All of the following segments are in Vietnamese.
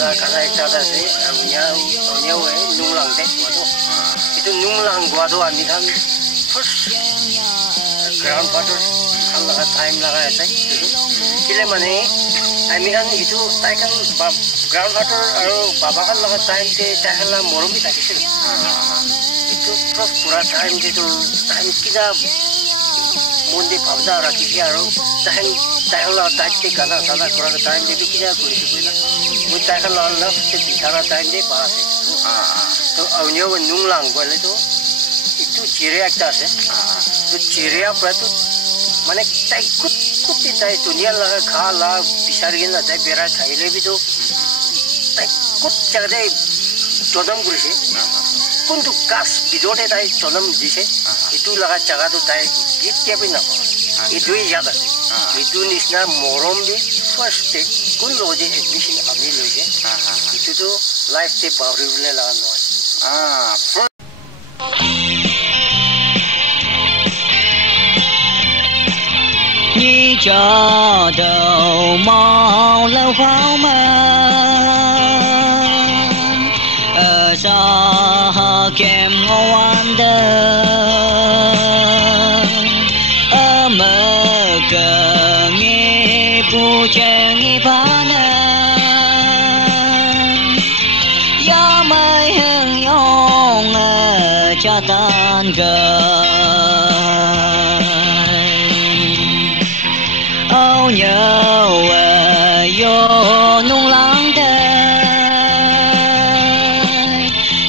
là cái này ta đã thấy ở nhau ấy nung lòng đấy quá đâu itu nung lòng quá đâu anh tham first grandfather kan laga time laga ya tay kile mane আমি kan itu tay kan grandfather aru baba kan laga time te tay kan la morom bi থাকিছিল itu terus pura time itu time kita monde bhavda rakhi aru tay la tay te gana gana kora time te kita koi na moi tay kan la love te bithara time te pa ase to aunyo nunglang ko le to itu ciri ekta ase to ciri apa tu মানে তাই কুত্তি তাই দুনিয়া লাগা খা লা বিচাৰি না তাই বেৰা খাইলে বিতো তাই কুত জাগাতে জনম কৰিছে কোনটো কাছ বিদতে তাই জনম দিছে এটো লাগা জাগাটো তাই কেতিয়াবা নাপায় এটোই ইয়াত আছে এটো নিচিনা মৰম দি ফাৰ্ষ্ট কোন লগে এডমিশ্যন আমি লৈছে এটোতো লাইফ তে পাহৰিবলৈ লাগা নহয় như cho đầu mò lâu pháo mơ ở xa kèm ngoan đơ ở mơ cờ nghe bu chè nghe phá nơ gió mây hương yong cha tan cờ âu nhớ vô nung lắng đời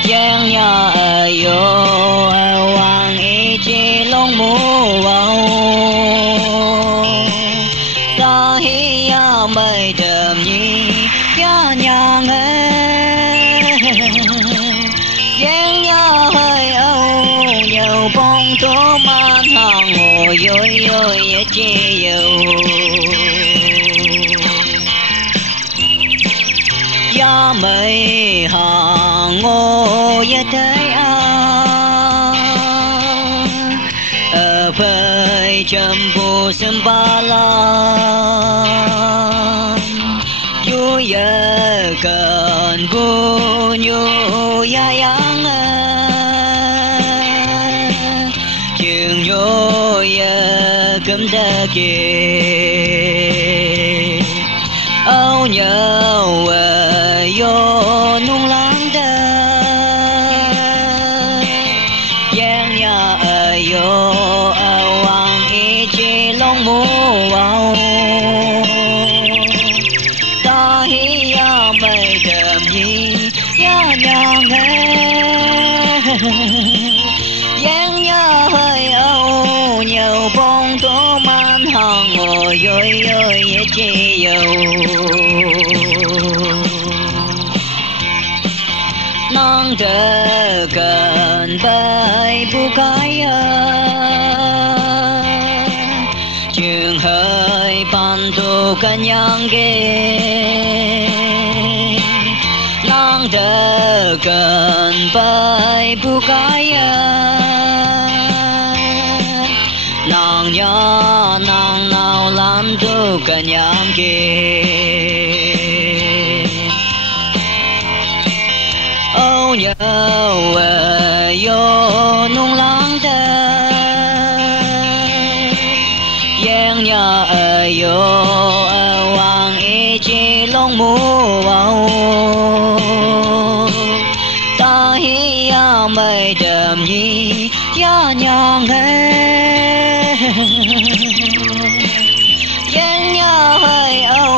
giang nhà vô hoàng ý chỉ long mũ ta hi ya mây đầm nhi ya nhà nghe giang nhà hơi âu nhiều bông tố man hàng ngồi dối dối chi dầu ya mây hàng ngô ya thấy ở phơi châm bù sâm ba la du ya cần bu nhu ya yang chừng nhu ya cấm đa kề âu nhớ vô nung lắng đời giang nhà vô hoàng ý chỉ long mũ ta hi ya mây đầm gì ya nhà nghe giang nhà hơi âu nhiều bông tố man hàng ngồi dối dối chi dầu nang thơ cần bay bu cái trường hơi pan tu căn yang ghê nang thơ cần bay bu cái nàng nhớ nàng nào làm tu căn yang ghê âu nhớ vô nung lắng đời giang nhà vô hoàng ý chỉ long mũ ta hi ya mây đầm nhi ya nhà nghe giang nhà hơi âu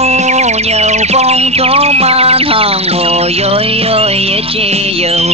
nhiều bông tố man hàng ngồi dối dối chi dầu